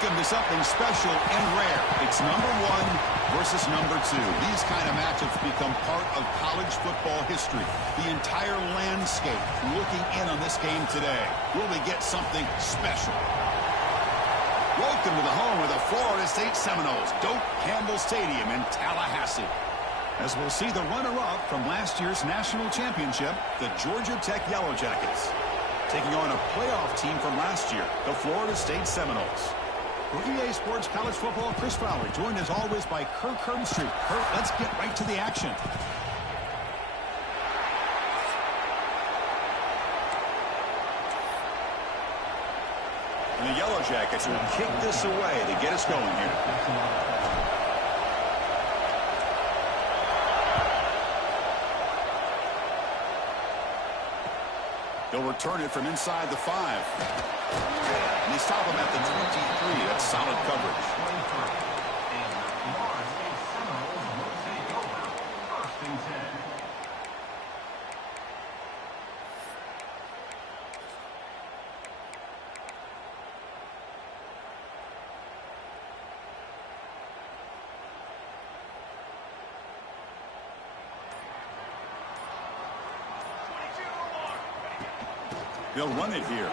Welcome to something special and rare. It's number 1 versus number 2. These kind of matchups become part of college football history. The entire landscape looking in on this game today. Will we get something special? Welcome to the home of the Florida State Seminoles, Doak Campbell Stadium in Tallahassee. As we'll see the runner-up from last year's national championship, the Georgia Tech Yellow Jackets, taking on a playoff team from last year, the Florida State Seminoles. For EA Sports College Football, Chris Fowler, joined as always by Kirk Herbstreit. Kirk, let's get right to the action. And the Yellow Jackets will kick this away to get us going here. They'll return it from inside the 5. And they stop him at the 23. That's solid coverage. They'll run it here.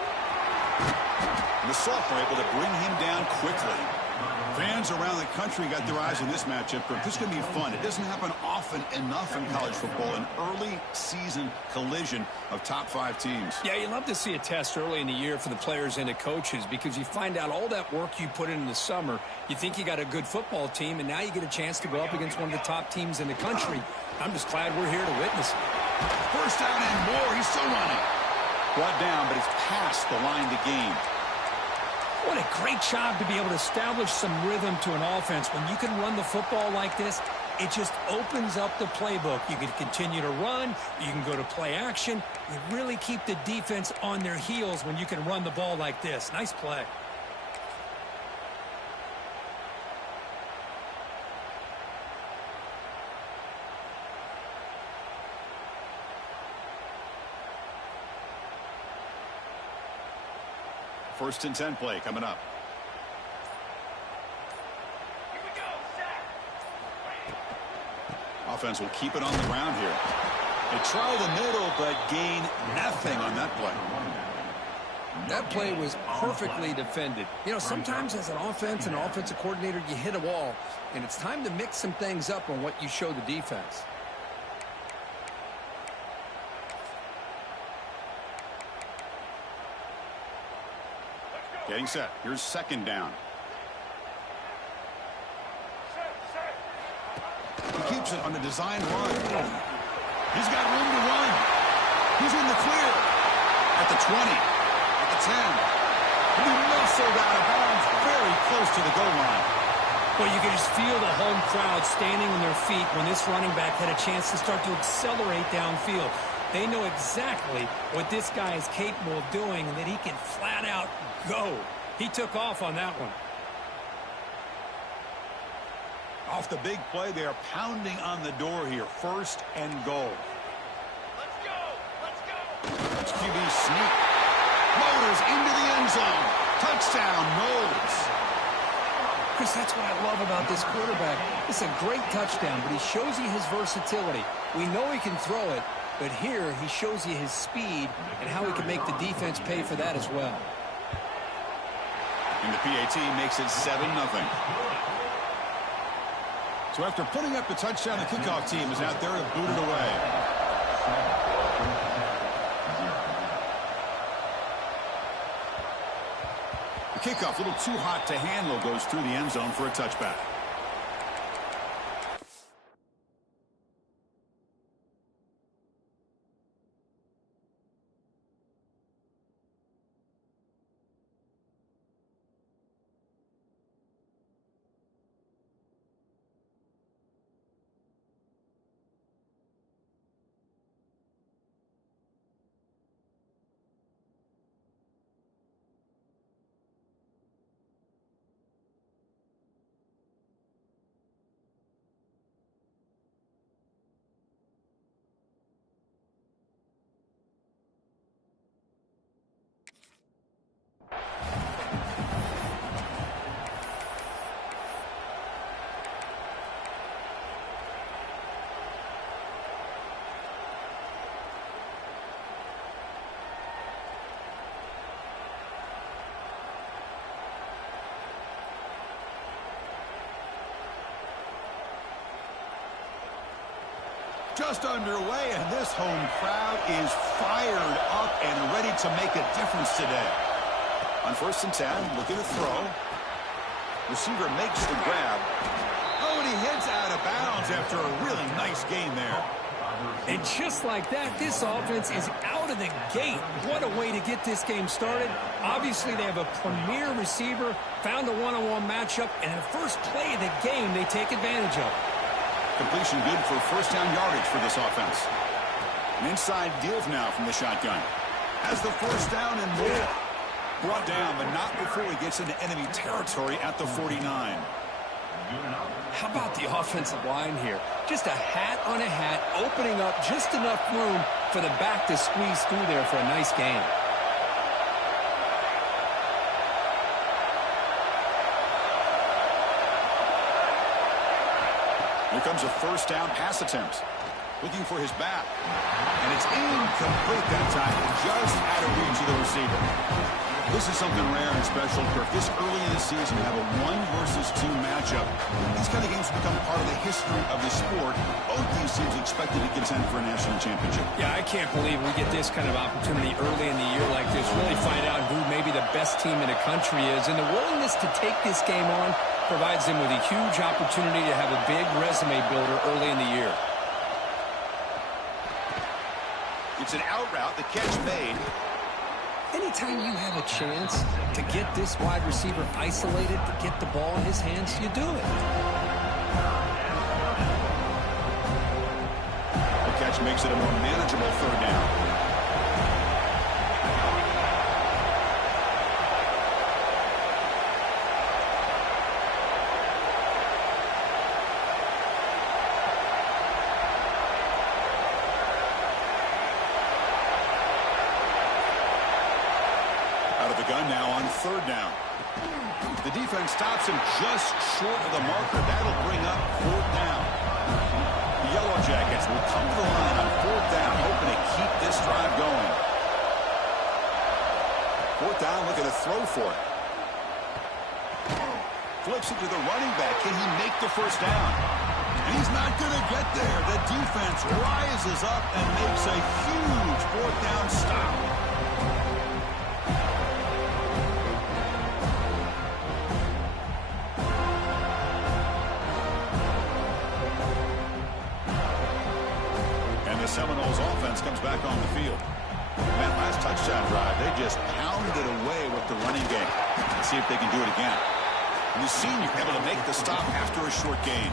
And the Soft are able to bring him down quickly. Fans around the country got their eyes on this matchup. This is going to be fun. It doesn't happen often enough in college football, an early season collision of top 5 teams. Yeah, you love to see a test early in the year for the players and the coaches because you find out all that work you put in the summer. You think you got a good football team, and now you get a chance to go up against one of the top teams in the country. I'm just glad we're here to witness it. First down and more. He's still running. Brought down, but it's past the line to gain. What a great job to be able to establish some rhythm to an offense. When you can run the football like this, it just opens up the playbook. You can continue to run. You can go to play action. You really keep the defense on their heels when you can run the ball like this. Nice play. First and 10 play coming up. Here we go, set. Offense will keep it on the ground here. They try the middle, but gain nothing on that play. That play was perfectly defended. You know, sometimes as an offense and offensive coordinator, you hit a wall, and it's time to mix some things up on what you show the defense. Getting set. Here's second down. He keeps it on a design run. He's got room to run. He's in the clear. At the 20. At the 10. And he muscled out of bounds very close to the goal line. Well, you can just feel the home crowd standing on their feet when this running back had a chance to start to accelerate downfield. They know exactly what this guy is capable of doing and that he can flat out go. He took off on that one. Off the big play, they are pounding on the door here. First and goal. Let's go. Let's go. It's QB sneak. Motors into the end zone. Touchdown, Knowles. Chris, that's what I love about this quarterback. It's a great touchdown, but he shows you his versatility. We know he can throw it, but here he shows you his speed and how he can make the defense pay for that as well. And the PAT makes it 7-0. So after putting up the touchdown, the kickoff team is out there to boot it away. The kickoff, a little too hot to handle, goes through the end zone for a touchback. just underway, and this home crowd is fired up and ready to make a difference today. On 1st and 10, looking to throw. Receiver makes the grab. Oh, and he hits out of bounds after a really nice gain there. And just like that, this offense is out of the gate. What a way to get this game started. Obviously, they have a premier receiver, found a one-on-one matchup, and the first play of the game they take advantage of. Completion good for first down yardage for this offense. An inside give now from the shotgun. Has the first down and more. Brought down, but not before he gets into enemy territory at the 49. How about the offensive line here? Just a hat on a hat, opening up just enough room for the back to squeeze through there for a nice gain. Here comes a first down pass attempt. Looking for his back. And it's incomplete that time. Just out of reach of the receiver. This is something rare and special, Kirk. This early in the season, have a 1-versus-2 matchup. These kind of games become part of the history of the sport. Both these teams expected to contend for a national championship. Yeah, I can't believe we get this kind of opportunity early in the year like this. Really find out who maybe the best team in the country is. And the willingness to take this game on provides them with a huge opportunity to have a big resume builder early in the year. It's an out route. The catch made. Anytime you have a chance to get this wide receiver isolated, to get the ball in his hands, you do it. The catch makes it a more manageable third down. Gun now on third down. The defense stops him just short of the marker. That'll bring up fourth down. The Yellow Jackets will come to the line on fourth down, hoping to keep this drive going. Fourth down, looking to throw for it. Flips it to the running back. Can he make the first down? And he's not going to get there. The defense rises up and makes a huge fourth down stop. Seminoles offense comes back on the field. That last touchdown drive, they just pounded away with the running game. Let's see if they can do it again. And the senior able to make the stop after a short gain.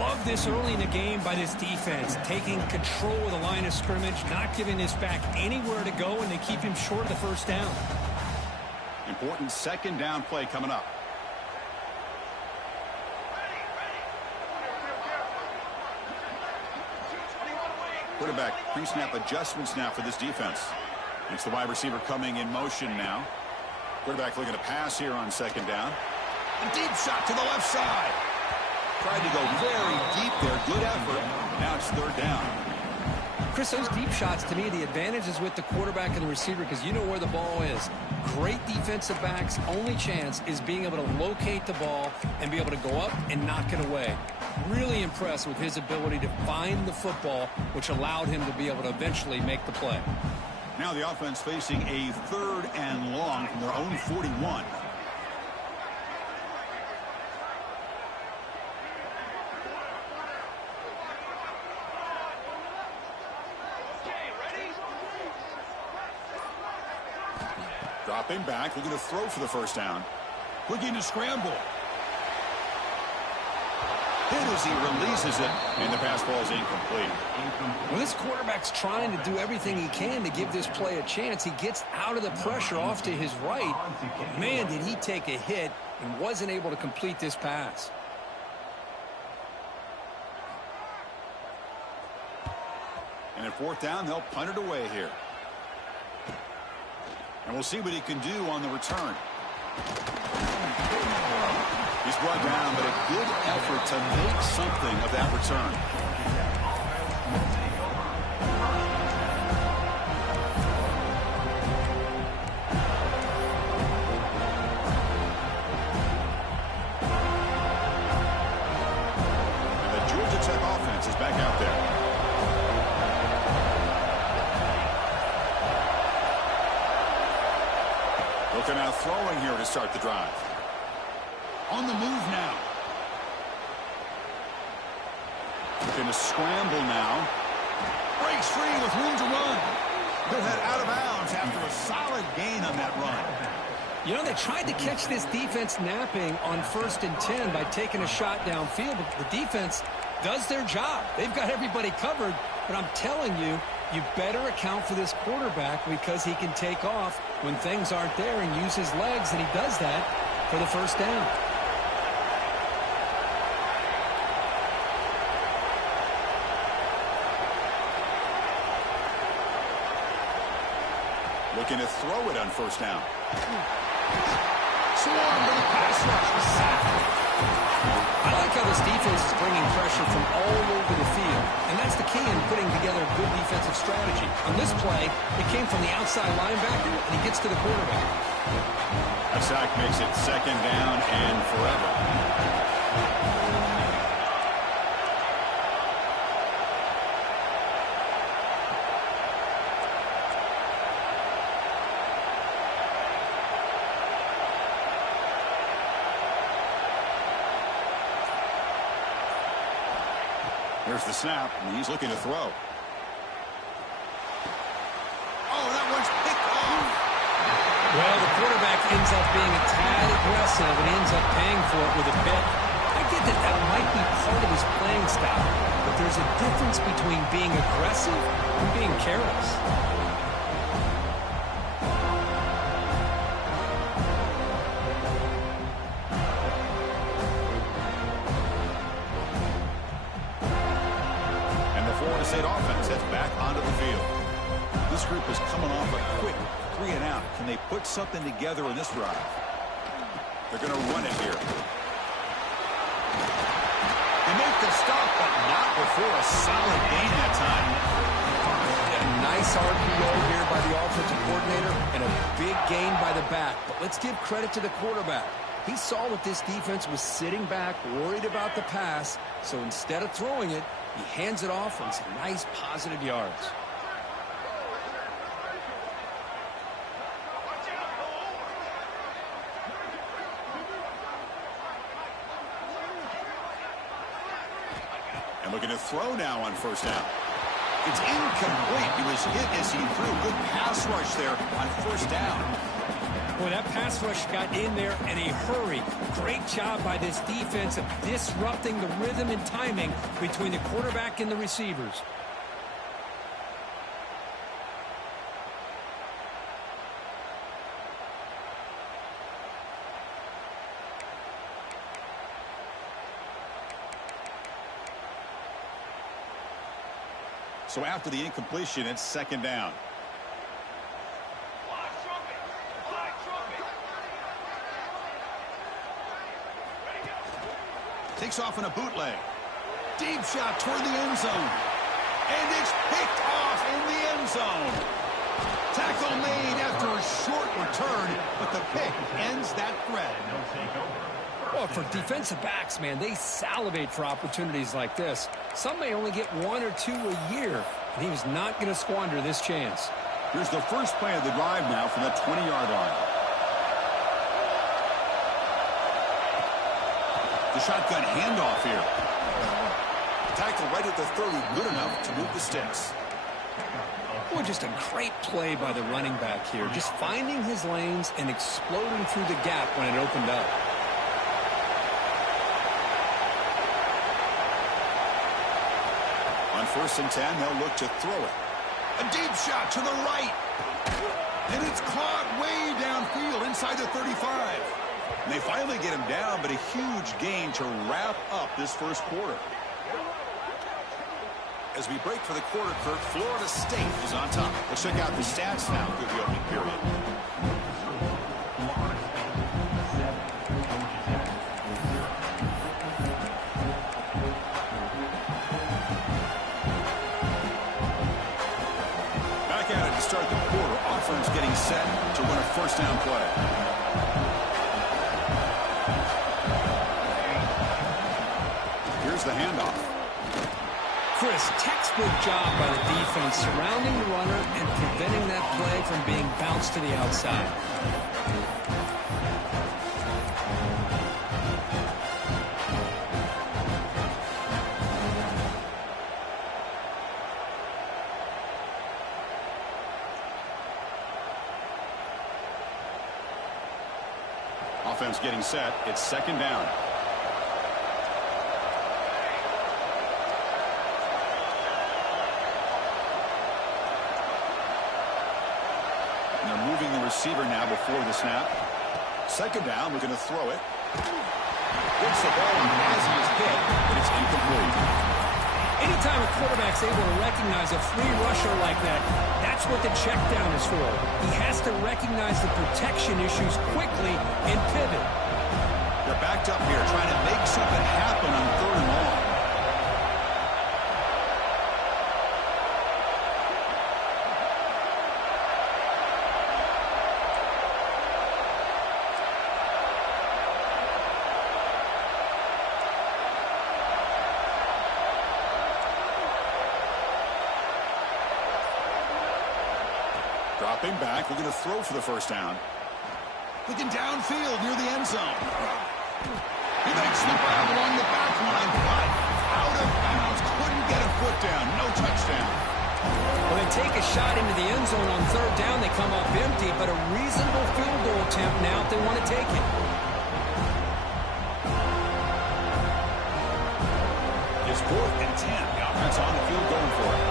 Love this early in the game by this defense, taking control of the line of scrimmage, not giving this back anywhere to go, and they keep him short of the first down. Important second down play coming up. Quarterback pre-snap adjustments now for this defense. It's the wide receiver coming in motion now. Quarterback looking to pass here on second down. A deep shot to the left side. Tried to go very deep there. Good effort. Now it's third down. Chris, those deep shots, to me, the advantage is with the quarterback and the receiver because you know where the ball is. Great defensive backs, only chance is being able to locate the ball and be able to go up and knock it away. Really impressed with his ability to find the football, which allowed him to be able to eventually make the play. Now the offense facing a third and long from their own 41. Dropping back, looking to throw for the first down. Looking to scramble. Hit as he releases it, and the pass ball is incomplete. Well, this quarterback's trying to do everything he can to give this play a chance. He gets out of the pressure off to his right. But man, did he take a hit and wasn't able to complete this pass. And at fourth down, they'll punt it away here. And we'll see what he can do on the return. He's brought down, but a good effort to make something of that return. And the Georgia Tech offense is back out there. They're now throwing here to start the drive. On the move now. Going to scramble now. Breaks free with room to run. He'll head out of bounds after a solid gain on that run. You know, they tried to catch this defense napping on 1st and 10 by taking a shot downfield, but the defense does their job. They've got everybody covered, but I'm telling you, you better account for this quarterback because he can take off when things aren't there and use his legs, and he does that for the first down. Looking to throw it on 1st down. Swarm with a pass rush was sacked. I like how this defense is bringing pressure from all over the field, and that's the key in putting together a good defensive strategy. On this play, it came from the outside linebacker, and he gets to the quarterback. A sack makes it 2nd down and forever. Here's the snap, and he's looking to throw. Oh, that one's picked off. Well, the quarterback ends up being a tad aggressive and ends up paying for it with a pick. I get that that might be part of his playing style, but there's a difference between being aggressive and being careless. State offense heads back onto the field. This group is coming off a quick 3 and out. Can they put something together in this drive? They're going to run it here. They make the stop, but not before a solid gain that time. A nice RPO here by the offensive coordinator and a big gain by the back. But let's give credit to the quarterback. He saw that this defense was sitting back, worried about the pass, so instead of throwing it, he hands it off on some nice positive yards. And looking to throw now on 1st down. It's incomplete. He was hit as he threw. Good pass rush there on 1st down. Boy, that pass rush got in there in a hurry. Great job by this defense of disrupting the rhythm and timing between the quarterback and the receivers. So after the incompletion, it's 2nd down. Takes off in a bootleg. Deep shot toward the end zone. And it's picked off in the end zone. Tackle made after a short return, but the pick ends that threat. Well, for defensive backs, man, they salivate for opportunities like this. Some may only get 1 or 2 a year, and he was not going to squander this chance. Here's the first play of the drive now from the 20-yard line. The shotgun handoff here. Tackle right at the 30, good enough to move the sticks. Boy, just a great play by the running back here. Just finding his lanes and exploding through the gap when it opened up. On 1st and 10, they'll look to throw it. A deep shot to the right. And it's caught way downfield inside the 35. And they finally get him down, but a huge gain to wrap up this first quarter. As we break for the quarter, Kurt, Florida State is on top. Let's check out the stats now through the opening period. Back at it to start the quarter. Offense getting set to run a 1st down play. Here's the handoff. Chris, textbook job by the defense surrounding the runner and preventing that play from being bounced to the outside. offense getting set. It's second down. And they're moving the receiver now before the snap. Second down, we're going to throw it. Gets the ball as he is hit, but it's incomplete. Anytime a quarterback's able to recognize a free rusher like that, that's what the check down is for. He has to recognize the protection issues quickly and pivot. They're backed up here trying to make something happen on third and long. Dropping back, we're going to throw for the first down. Looking downfield near the end zone. He makes the grab along the back line, but out of bounds. Couldn't get a foot down. No touchdown. When they take a shot into the end zone on third down, they come up empty, but a reasonable field goal attempt now if they want to take it. It's 4th and 10. The offense on the field going for it.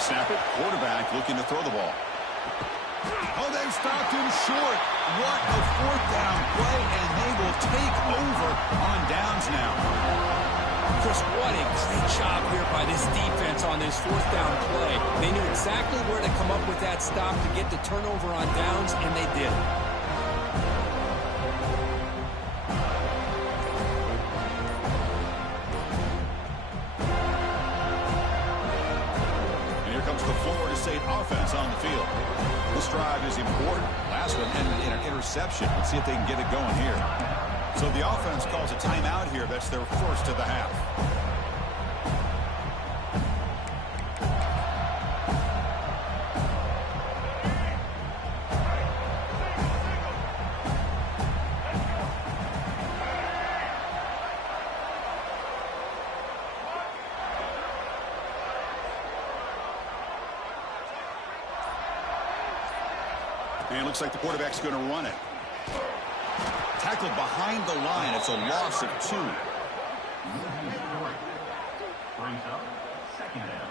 Snap it. Quarterback looking to throw the ball. Oh, they've stopped him short. What a 4th down play, and they will take over on downs now. Chris, what a great job here by this defense on this 4th down play. They knew exactly where to come up with that stop to get the turnover on downs, and they did. Florida State offense on the field. This drive is important. Last one ended in an interception. Let's see if they can get it going here. So the offense calls a timeout here. That's their first of the half. And it looks like the quarterback's going to run it. Tackled behind the line. It's a loss of 2. Brings up second down.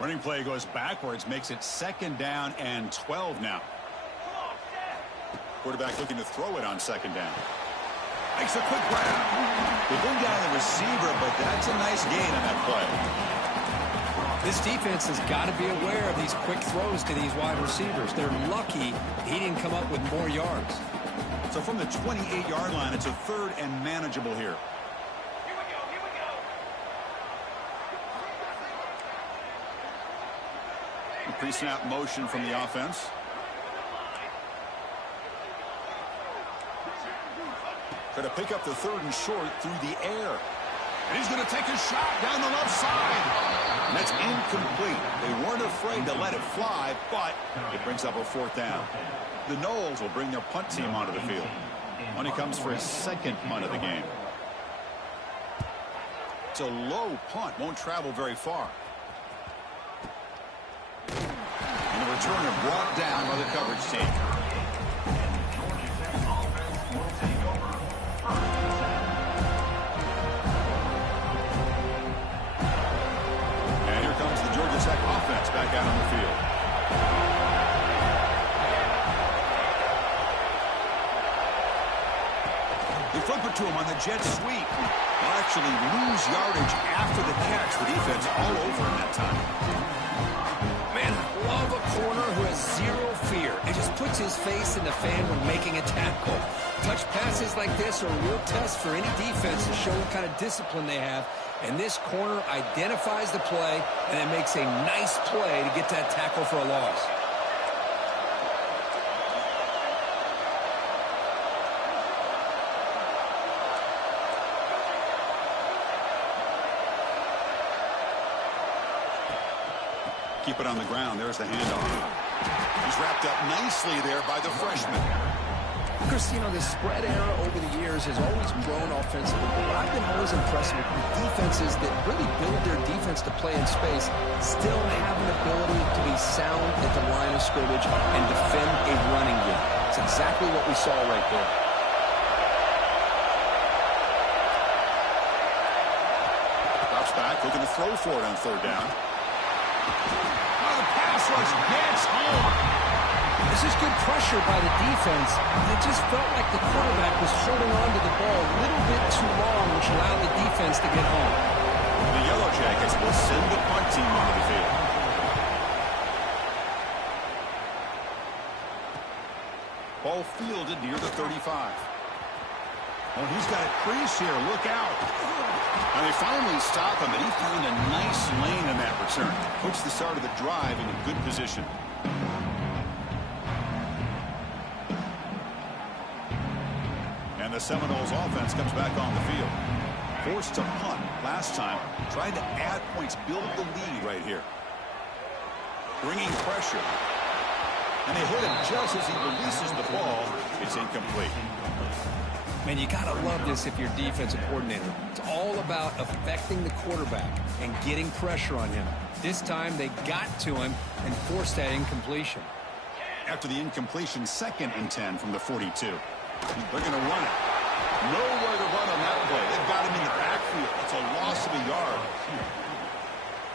Running play goes backwards, makes it second down and 12 now. Quarterback looking to throw it on second down. Makes a quick grab. They bring down the receiver, but that's a nice gain on that play. This defense has got to be aware of these quick throws to these wide receivers. They're lucky he didn't come up with more yards. So from the 28-yard line, it's a 3rd and manageable here. Here we go. Pre-snap motion from the offense. Going to pick up the 3rd and short through the air. And he's going to take a shot down the left side. And that's incomplete. They weren't afraid to let it fly, but it brings up a 4th down. The Noles will bring their punt team onto the field. When he comes for his 2nd punt of the game. It's a low punt. Won't travel very far. And the returner brought down by the coverage team. And here comes the Georgia Tech offense back out on the field. They flip it to him on the jet sweep. They'll actually lose yardage after the catch. The defense all over in that time. Man, I love a corner who has zero fear and just puts his face in the fan when making a tackle. Touch passes like this are a real test for any defense to show what kind of discipline they have. And this corner identifies the play and it makes a nice play to get that tackle for a loss. keep it on the ground. There's the handoff. He's wrapped up nicely there by the freshman. Chris, you know, the spread era over the years has always grown offensively, but I've been always impressed with defenses that really build their defense to play in space, still have an ability to be sound at the line of scrimmage and defend a running game. It's exactly what we saw right there. Drops back, looking to throw for it on third down. Oh, the pass rush gets home. This is good pressure by the defense. It just felt like the quarterback was holding on to the ball a little bit too long, which allowed the defense to get home. The Yellow Jackets will send the punt team onto the field. Ball fielded near the 35. Oh, he's got a crease here. Look out. And they finally stop him, and he found a nice lane in that return. Puts the start of the drive in a good position. And the Seminoles offense comes back on the field. Forced to punt last time. Tried to add points, build the lead right here. Bringing pressure. And they hit him just as he releases the ball. It's incomplete. Man, you got to love this if you're defensive coordinator. It's all about affecting the quarterback and getting pressure on him. This time they got to him and forced that incompletion. After the incompletion, 2nd and 10 from the 42. They're going to run it. Nowhere to run on that play. They've got him in the backfield. It's a loss of a yard.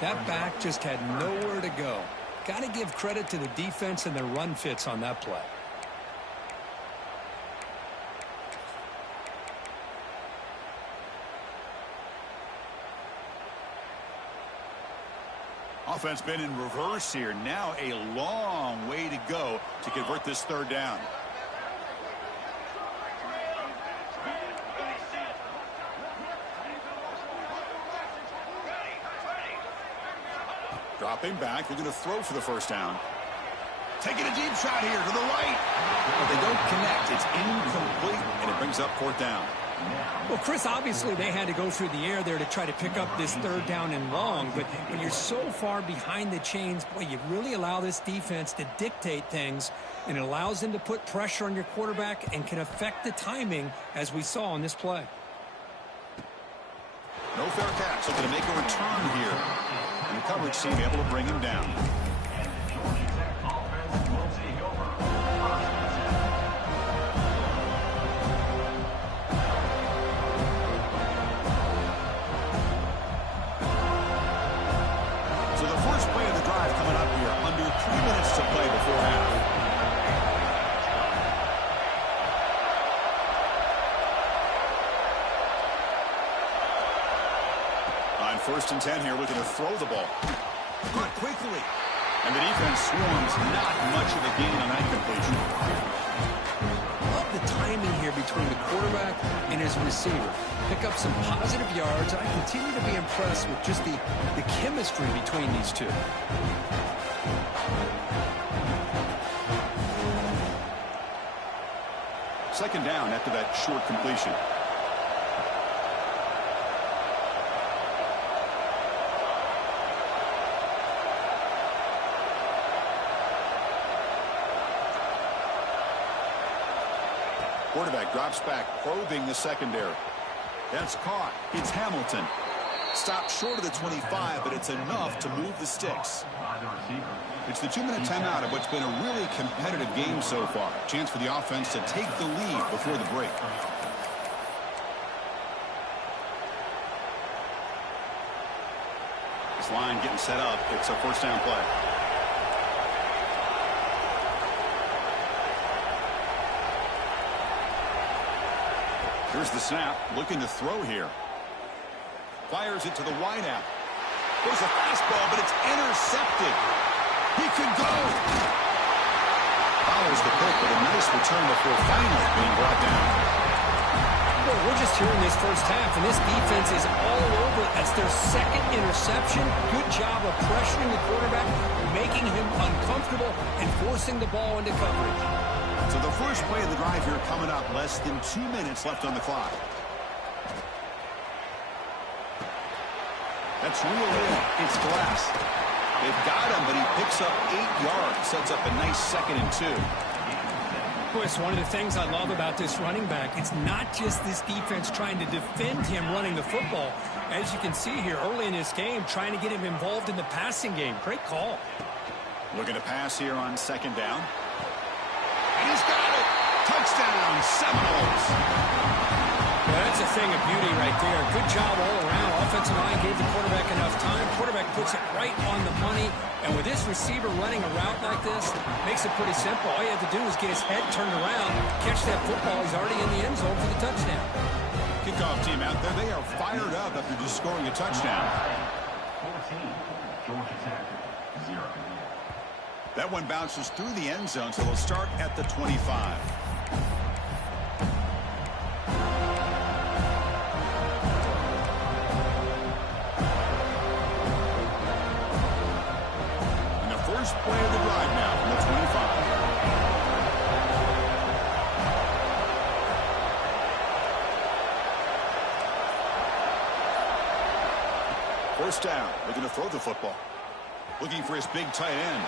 That back just had nowhere to go. Got to give credit to the defense and their run fits on that play. Offense been in reverse here. Now a long way to go to convert this third down. Dropping back, they're going to throw for the first down. Taking a deep shot here to the right. But they don't connect. It's incomplete, and it brings up 4th down. Well, Chris, obviously they had to go through the air there to try to pick up this third down and long. But when you're so far behind the chains, boy, you really allow this defense to dictate things. And it allows them to put pressure on your quarterback and can affect the timing, as we saw on this play. No fair catch. Looking to make a return here. And the coverage team able to bring him down. So the first play of the drive coming up here. Under 3 minutes to play before half. On 1st and 10 here, looking to throw the ball. Good quickly. And the defense swarms. Not much of a gain on that completion. Love the timing here between the quarterback and his receiver. Pick up some positive yards. I continue to be impressed with just the chemistry between these two. Second down after that short completion. Quarterback drops back, probing the secondary. That's caught. It's Hamilton. Stopped short of the 25, but it's enough to move the sticks. It's the 2-minute timeout of what's been a really competitive game so far. Chance for the offense to take the lead before the break. This line getting set up. It's a 1st down play. Here's the snap, looking to throw here. Fires it to the wideout. There's a fastball, but it's intercepted. He could go. Follows the pick with a nice return before finally being brought down. Well, we're just here in this first half, and this defense is all over. That's their 2nd interception. Good job of pressuring the quarterback, making him uncomfortable, and forcing the ball into coverage. So the first play of the drive here coming up. Less than 2 minutes left on the clock. That's real in. It's glass. They've got him, but he picks up 8 yards. Sets up a nice 2nd and 2. Chris, one of the things I love about this running back, it's not just this defense trying to defend him running the football. As you can see here early in this game, trying to get him involved in the passing game. Great call. Looking to pass here on 2nd down. And he's got it. Touchdown, Seminoles. Well, that's a thing of beauty right there. Good job all around. Offensive line gave the quarterback enough time. Quarterback puts it right on the money. And with this receiver running a route like this, makes it pretty simple. All you have to do is get his head turned around, catch that football. He's already in the end zone for the touchdown. Kickoff team out there. They are fired up after just scoring a touchdown. 14. Georgia Tech, 0. That one bounces through the end zone, so they'll start at the 25. First play of the drive now from the 25. First down, looking to throw the football. Looking for his big tight end.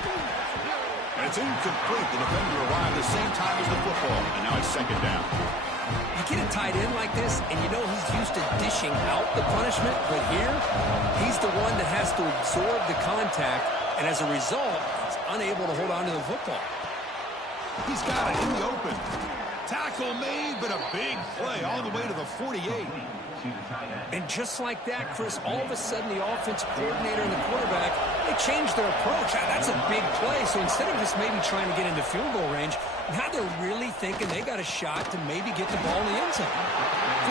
And it's incomplete. The defender arrived at the same time as the football, and now it's 2nd down. You get a tight end like this, and you know he's used to dishing out the punishment, but here, he's the one that has to absorb the contact, and as a result, he's unable to hold on to the football. He's got it in the open. Tackle made, but a big play all the way to the 48. And just like that, Chris, all of a sudden the offensive coordinator and the quarterback, they changed their approach. That's a big play. So instead of just maybe trying to get into field goal range, now they're really thinking they got a shot to maybe get the ball in the end zone.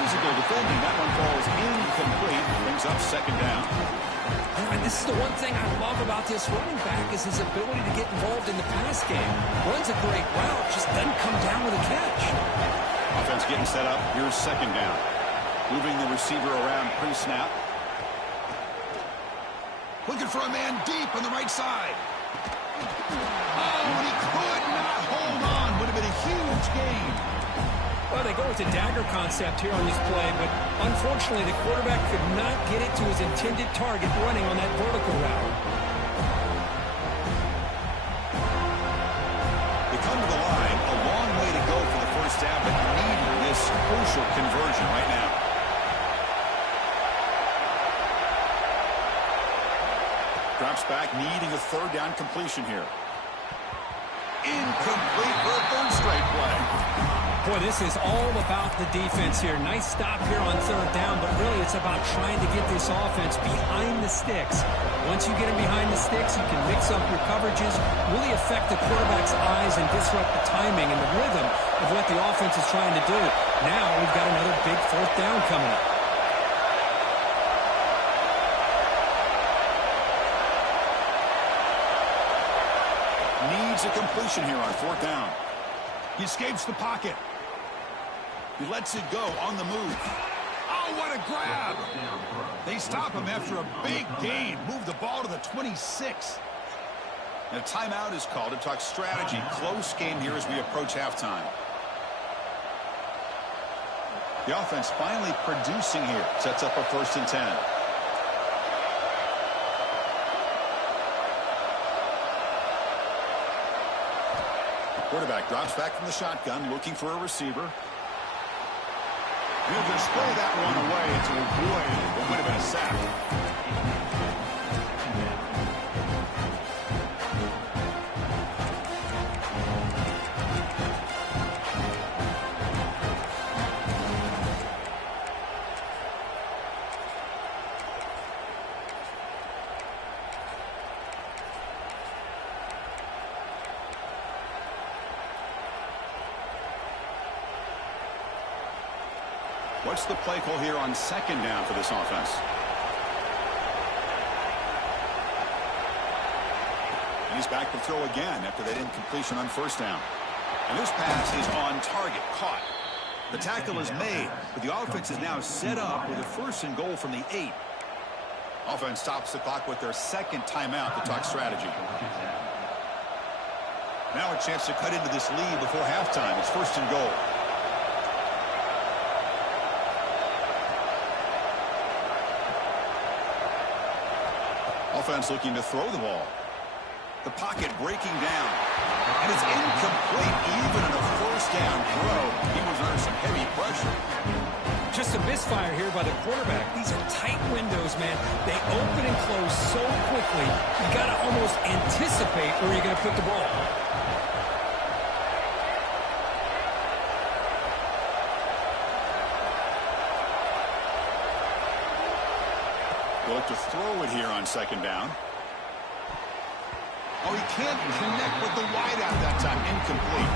Physical defending. That one falls incomplete. Brings up 2nd down. And this is the one thing I love about this running back is his ability to get involved in the pass game. Runs a great route, just doesn't come down with a catch. Offense getting set up. Here's 2nd down. Moving the receiver around pre-snap. Looking for a man deep on the right side. Oh, and he could not hold on. Would have been a huge gain. Well, they go with the dagger concept here on this play, but unfortunately the quarterback could not get it to his intended target running on that vertical route. They come to the line. A long way to go for the first down, but needing this crucial conversion right now. Drops back, needing a 3rd down completion here. Incomplete for a 3rd straight play. Boy, this is all about the defense here. Nice stop here on 3rd down, but really it's about trying to get this offense behind the sticks. Once you get them behind the sticks, you can mix up your coverages, really affect the quarterback's eyes and disrupt the timing and the rhythm of what the offense is trying to do. Now we've got another big 4th down coming up. Needs a completion here on 4th down. He escapes the pocket. He lets it go on the move. Oh, what a grab! They stop him after a big gain. Move the ball to the 26. And a timeout is called to talk strategy. Close game here as we approach halftime. The offense finally producing here. Sets up a 1st and 10. Quarterback drops back from the shotgun, looking for a receiver. He'll just throw that one away to avoid what would have been a sack. What's the play call here on 2nd down for this offense? And he's back to throw again after that incompletion on 1st down. And this pass is on target, caught. The tackle is made, but the offense is now set up with a 1st and goal from the 8. Offense stops the clock with their 2nd timeout to talk strategy. Now a chance to cut into this lead before halftime. It's 1st and goal. offense looking to throw the ball. The pocket breaking down. And it's incomplete even in a first down throw. He was under some heavy pressure. Just a misfire here by the quarterback. These are tight windows, man. They open and close so quickly, you got to almost anticipate where you're going to put the ball. They'll look to throw it here on second down. Oh, he can't connect with the wideout that time. Incomplete.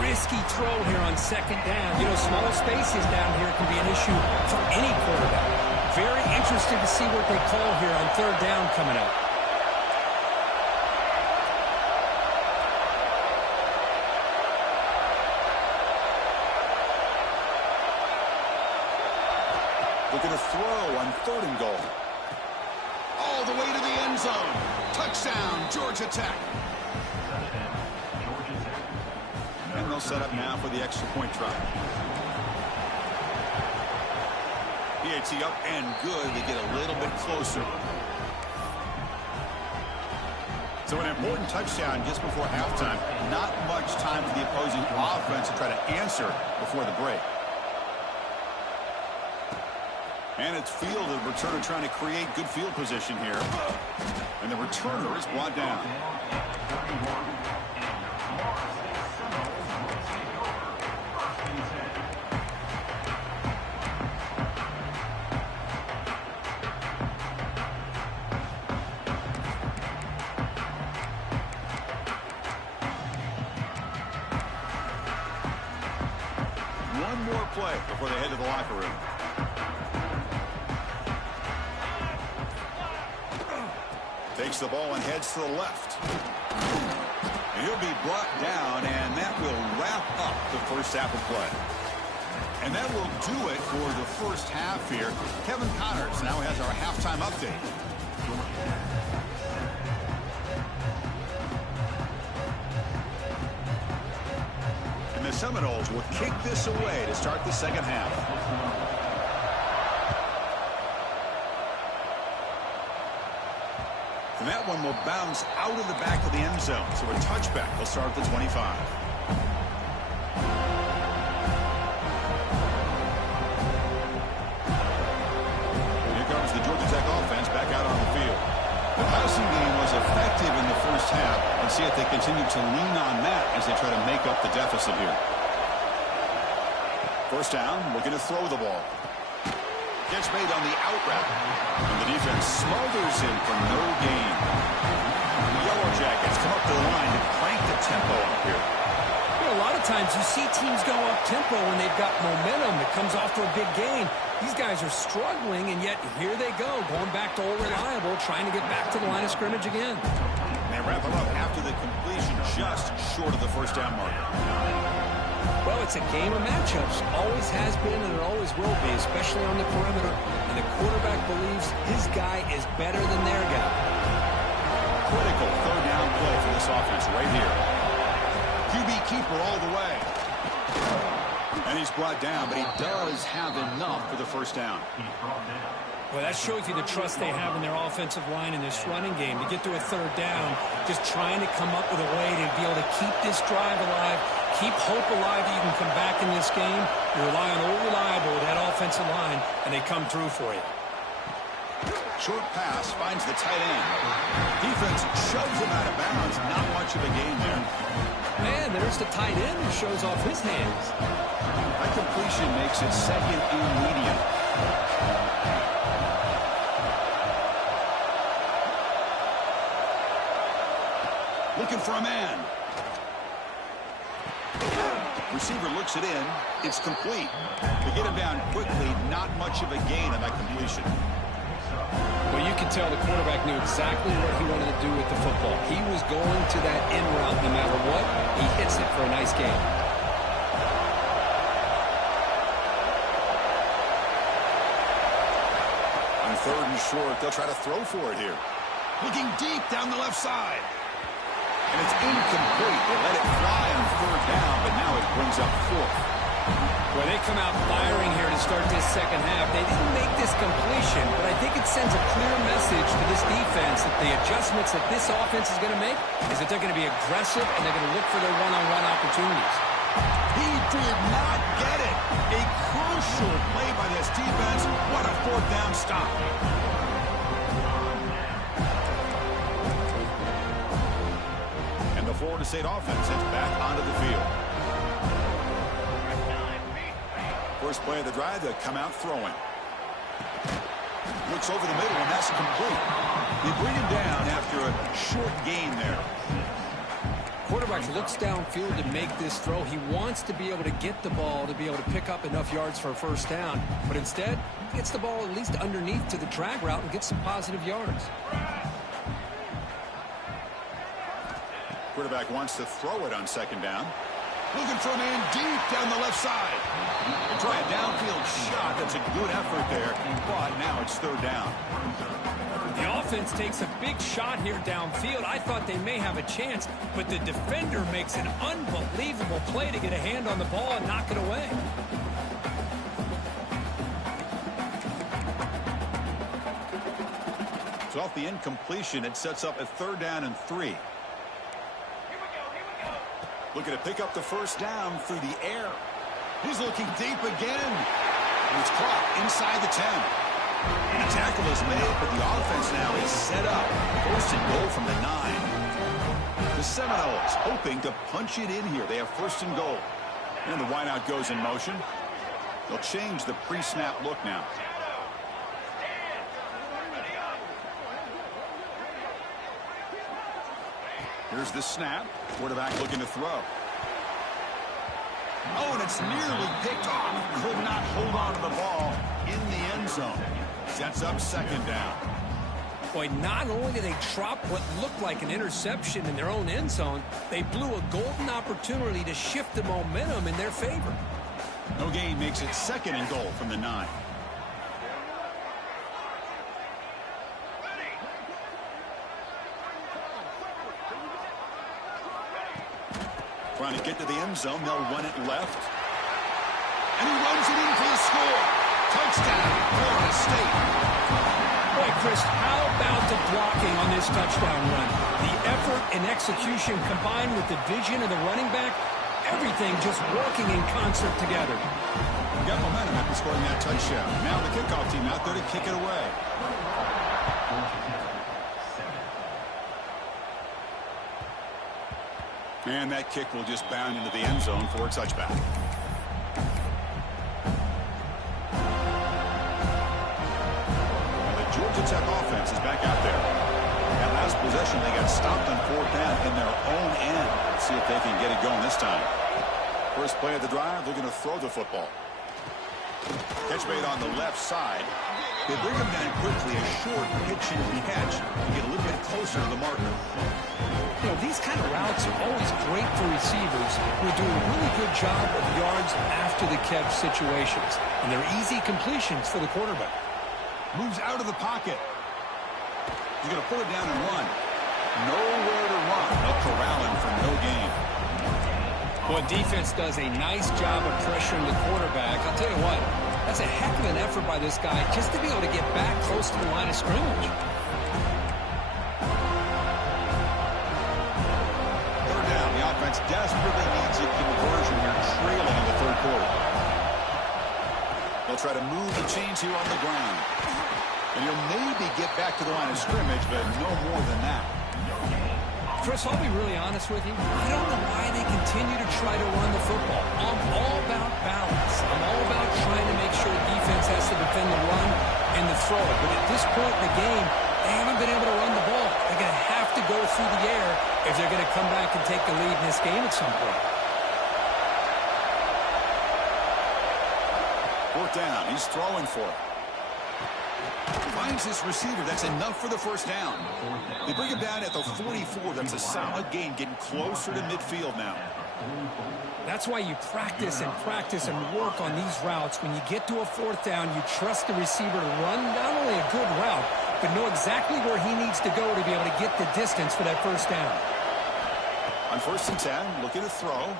Risky throw here on second down. You know, small spaces down here can be an issue for any quarterback. Very interested to see what they call here on third down coming up. Looking to throw on third and goal. All the way to the end zone. Touchdown, Georgia Tech. And they'll set up now for the extra point try. PAT up and good. They get a little bit closer. So an important touchdown just before halftime. Not much time for the opposing offense to try to answer before the break. And it's fielded. Returner trying to create good field position here. And the returner is brought down. One more play before they head to the locker room. Takes the ball and heads to the left. And he'll be brought down, and that will wrap up the first half of play. And that will do it for the first half here. Kevin Connors now has our halftime update. And the Seminoles will kick this away to start the second half. And that one will bounce out of the back of the end zone. So a touchback will start at the 25. Here comes the Georgia Tech offense back out on the field. The passing game was effective in the first half. Let's see if they continue to lean on that as they try to make up the deficit here. First down, looking to throw the ball. Gets made on the out route. And the defense smothers him for no gain. The Yellow Jackets come up to the line to crank the tempo up here. You know, a lot of times you see teams go up tempo when they've got momentum that comes off for a big gain. These guys are struggling, and yet here they go, going back to old reliable, trying to get back to the line of scrimmage again. They wrap it up after the completion, just short of the first down marker. Well, it's a game of matchups. Always has been and it always will be, especially on the perimeter. And the quarterback believes his guy is better than their guy. Critical third down play for this offense right here. QB keeper all the way. And he's brought down, but he does have enough for the first down. Well, that shows you the trust they have in their offensive line in this running game. To get to a third down, just trying to come up with a way to be able to keep this drive alive, keep hope alive that you can come back in this game. You rely on old reliable with that offensive line, and they come through for you. Short pass finds the tight end. Defense shoves him out of bounds. Not much of a gain there. And there's the tight end who shows off his hands. That completion makes it second and medium. Looking for a man. Receiver looks it in. It's complete. They get him down quickly. Not much of a gain on that completion. Well, you can tell the quarterback knew exactly what he wanted to do with the football. He was going to that in route no matter what. He hits it for a nice gain. On third and short, they'll try to throw for it here. Looking deep down the left side. And it's incomplete. They let it fly on third down, but now it brings up fourth. Well, they come out firing here to start this second half. They didn't make this completion, but I think it's That sends a clear message to this defense that the adjustments that this offense is going to make is that they're going to be aggressive and they're going to look for their one-on-one opportunities. He did not get it. A crucial play by this defense. What a fourth down stop. And the Florida State offense heads back onto the field. First play of the drive, they come out throwing. Looks over the middle, and that's complete. They bring him down after a short gain there. Quarterback looks downfield to make this throw. He wants to be able to get the ball to be able to pick up enough yards for a first down. But instead, he gets the ball at least underneath to the drag route and gets some positive yards. Quarterback wants to throw it on second down. Looking for a man deep down the left side. They try a downfield shot. That's a good effort there, but now it's third down. The offense takes a big shot here downfield. I thought they may have a chance, but the defender makes an unbelievable play to get a hand on the ball and knock it away. So off the incompletion, it sets up a third down and 3. Looking to pick up the first down through the air. He's looking deep again. And it's caught inside the 10. And a tackle is made, but the offense now is set up. First and goal from the 9. The Seminoles hoping to punch it in here. They have first and goal. And the wideout goes in motion. They'll change the pre-snap look now. Here's the snap. Quarterback looking to throw. Oh, and it's nearly picked off. Could not hold on to the ball in the end zone. Sets up second down. Boy, not only did they drop what looked like an interception in their own end zone, they blew a golden opportunity to shift the momentum in their favor. No gain makes it second and goal from the 9. Trying to get to the end zone. They'll run it left. And he runs it in for the score. Touchdown, Florida State. Boy, Chris, how about the blocking on this touchdown run? The effort and execution combined with the vision of the running back, everything just working in concert together. Got momentum after scoring that touchdown. Now the kickoff team out there to kick it away. And that kick will just bound into the end zone for a touchback. The Georgia Tech offense is back out there. That last possession, they got stopped on fourth down in their own end. Let's see if they can get it going this time. First play of the drive, looking to throw the football. Catch made on the left side. They bring him down quickly, a short pitch and catch to get a little bit closer to the marker. You know, these kind of routes are always great for receivers who do a really good job of yards after the catch situations. And they're easy completions for the quarterback. Moves out of the pocket. He's going to pull it down and run. Nowhere to run. They'll corral him for no gain. Well, defense does a nice job of pressuring the quarterback. I'll tell you what, that's a heck of an effort by this guy just to be able to get back close to the line of scrimmage. Third down. The offense desperately needs a conversion here, trailing in the third quarter. They'll try to move the chains here on the ground. And he'll maybe get back to the line of scrimmage, but no more than that. Chris, I'll be really honest with you. I don't know why they continue to try to run the football. I'm all about balance. I'm all about trying to make sure the defense has to defend the run and the throw. But at this point in the game, they haven't been able to run the ball. They're going to have to go through the air if they're going to come back and take the lead in this game at some point. Fourth down. He's throwing for it. Finds his receiver. That's enough for the first down. They bring him down at the 44. That's a solid gain, getting closer to midfield now. That's why you practice and work on these routes. When you get to a fourth down, you trust the receiver to run not only a good route, but know exactly where he needs to go to be able to get the distance for that first down. On first and 10, looking to throw.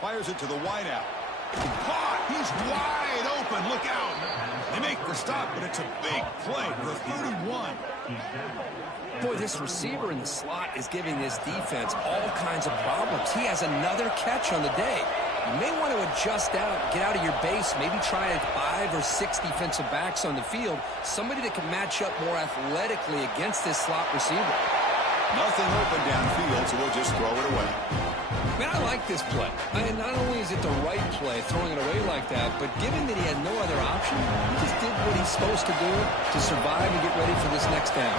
Fires it to the wideout. Caught! He's wide open. Look out! They make the stop, but it's a big play for 31. Boy, this receiver in the slot is giving this defense all kinds of problems. He has another catch on the day. You may want to adjust out, get out of your base, maybe try 5 or 6 defensive backs on the field, somebody that can match up more athletically against this slot receiver. Nothing open downfield, so we'll just throw it away. Man, I like this play. Not only is it the right play, throwing it away like that, but given that he had no other option, he just did what he's supposed to do to survive and get ready for this next down.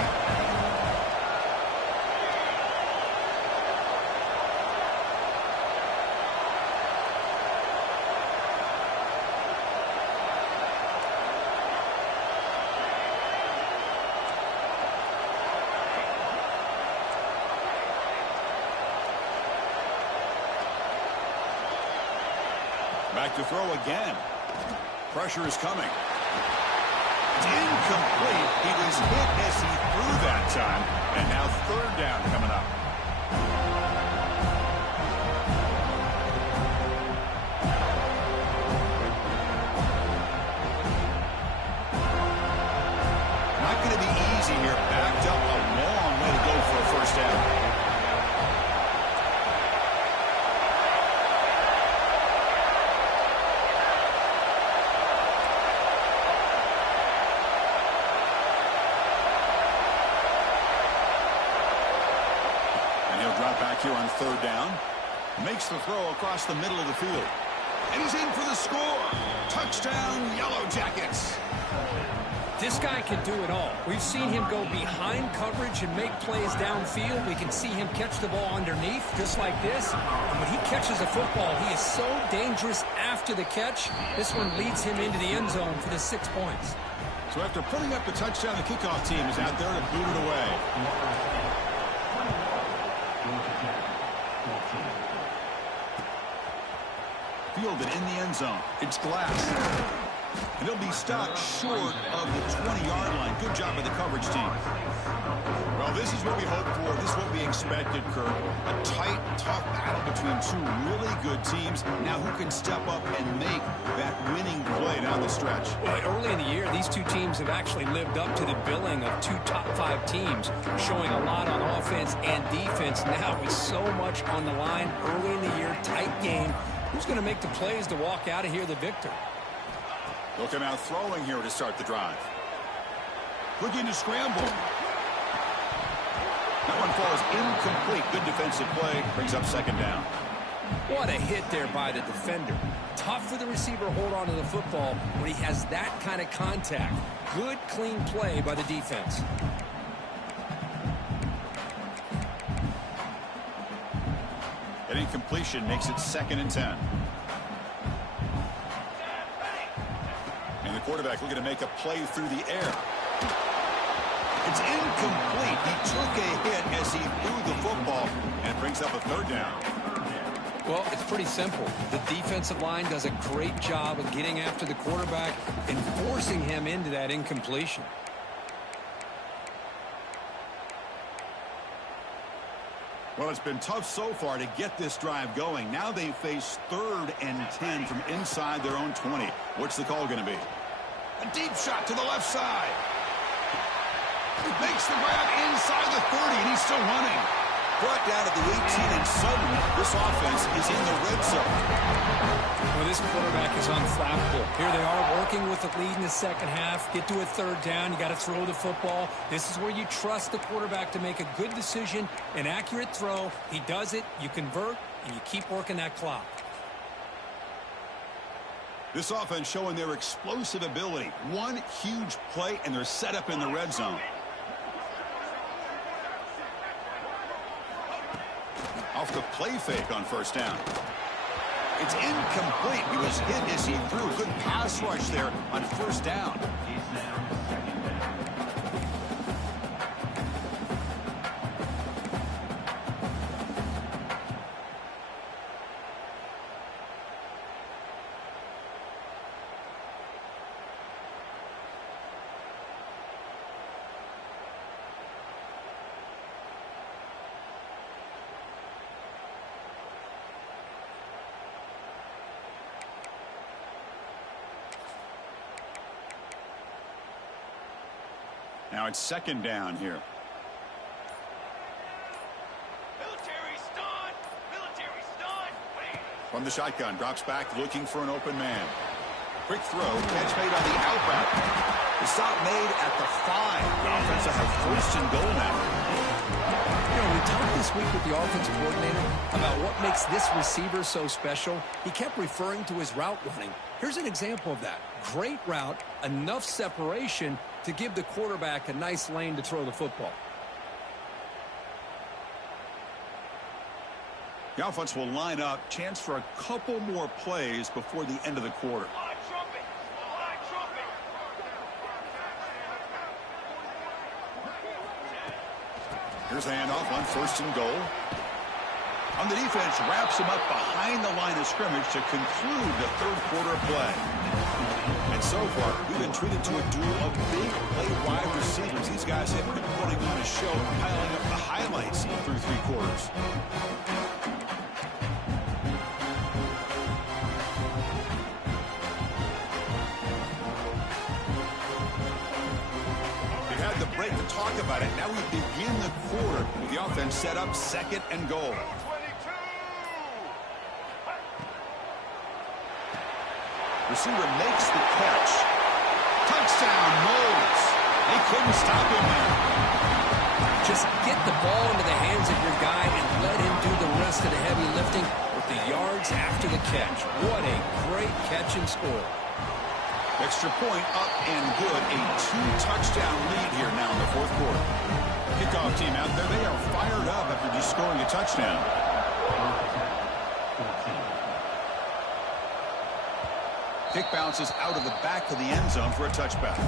Back to throw again. Pressure is coming. It's incomplete. He was hit as he threw that time. And now third down coming up. Not going to be easy here. Backed up a long way to go for a first down. Back here on third down. Makes the throw across the middle of the field. And he's in for the score. Touchdown, Yellow Jackets. This guy can do it all. We've seen him go behind coverage and make plays downfield. We can see him catch the ball underneath, just like this. And when he catches a football, he is so dangerous after the catch. This one leads him into the end zone for the 6 points. So after putting up the touchdown, the kickoff team is out there to boot it away. Fielded in the end zone. It's Glass. And he'll be stopped short of the 20-yard line. Good job by the coverage team. Well, this is what we hoped for. This is what we expected, Kurt. A tight, tough battle between two really good teams. Now who can step up and make that winning play down the stretch? Well, early in the year, these two teams have actually lived up to the billing of two top-5 teams, showing a lot on offense and defense. Now with so much on the line early in the year, tight game. Who's going to make the plays to walk out of here the victor? Looking out throwing here to start the drive. Looking to scramble. That one falls incomplete. Good defensive play. Brings up second down. What a hit there by the defender. Tough for the receiver to hold on to the football when he has that kind of contact. Good, clean play by the defense. An incompletion makes it 2nd and 10. And the quarterback looking to make a play through the air. It's incomplete. He took a hit as he threw the football, and it brings up a third down. Well, it's pretty simple. The defensive line does a great job of getting after the quarterback and forcing him into that incompletion. Well, it's been tough so far to get this drive going. Now they face 3rd and 10 from inside their own 20. What's the call going to be? A deep shot to the left side. He makes the grab inside the 30, and he's still running. Brought down at the 18, and suddenly this offense is in the red zone. Well, this quarterback is unflappable. Here they are working with the lead in the second half. Get to a third down. You got to throw the football. This is where you trust the quarterback to make a good decision, an accurate throw. He does it. You convert, and you keep working that clock. This offense showing their explosive ability. One huge play, and they're set up in the red zone. Off the play fake on first down. It's incomplete. He was hit as he threw. Good pass rush there on first down. Now it's second down here. Military stun! Military stun! Wait. From the shotgun, drops back looking for an open man. Quick throw, catch made on the outback. The stop made at the 5. The offense will have first and goal now. You know, we talked this week with the offensive coordinator about what makes this receiver so special. He kept referring to his route running. Here's an example of that. Great route, enough separation to give the quarterback a nice lane to throw the football. The offense will line up. Chance for a couple more plays before the end of the quarter. Line trumpet! Line trumpet! Here's a handoff on first and goal. On the defense, wraps him up behind the line of scrimmage to conclude the third quarter play. And so far, we've been treated to a duel of big play wide receivers. These guys have been putting on a show, piling up the highlights through 3 quarters. We've had the break to talk about it. Now we begin the quarter with the offense set up second and goal. 22! Receiver makes the catch. Touchdown, Moles. They couldn't stop him there. Just get the ball into the hands of your guy and let him do the rest of the heavy lifting with the yards after the catch. What a great catch and score. Extra point up and good. A 2-touchdown lead here now in the fourth quarter. Kickoff team out there. They are fired up after just scoring a touchdown. Kick bounces out of the back of the end zone for a touchback.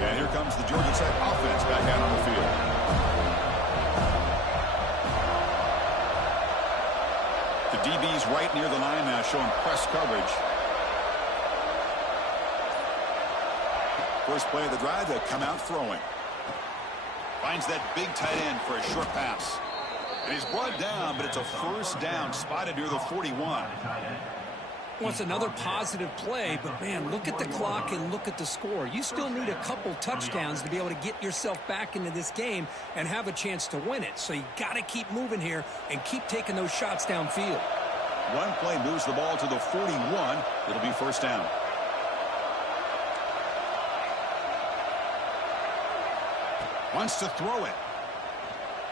And here comes the Georgia Tech offense back out on the field. The DB's right near the line now, showing press coverage. First play of the drive, they'll come out throwing. Finds that big tight end for a short pass. And he's brought down, but it's a first down, spotted near the 41. Well, it's another positive play, but, man, look at the clock and look at the score. You still need a couple touchdowns to be able to get yourself back into this game and have a chance to win it. So you got to keep moving here and keep taking those shots downfield. One play moves the ball to the 41. It'll be first down. Wants to throw it.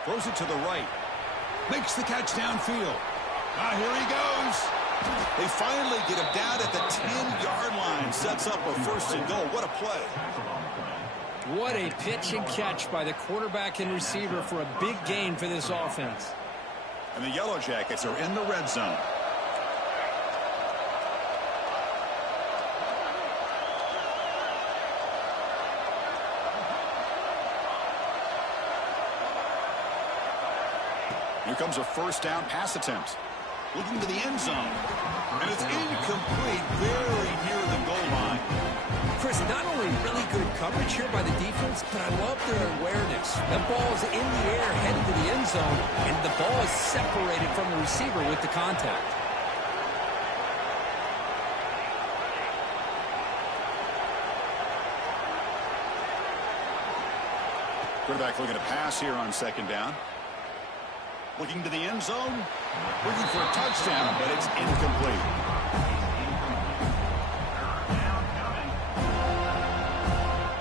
Throws it to the right. Makes the catch downfield. Here he goes. They finally get him down at the 10-yard line. Sets up a first and goal. What a play. What a pitch and catch by the quarterback and receiver for a big gain for this offense. And the Yellow Jackets are in the red zone. Here comes a first down pass attempt. Looking to the end zone. And it's incomplete, very near the goal line. Chris, not only really good coverage here by the defense, but I love their awareness. The ball is in the air, headed to the end zone, and the ball is separated from the receiver with the contact. Quarterback looking to pass here on second down. Looking to the end zone. Looking for a touchdown, but it's incomplete.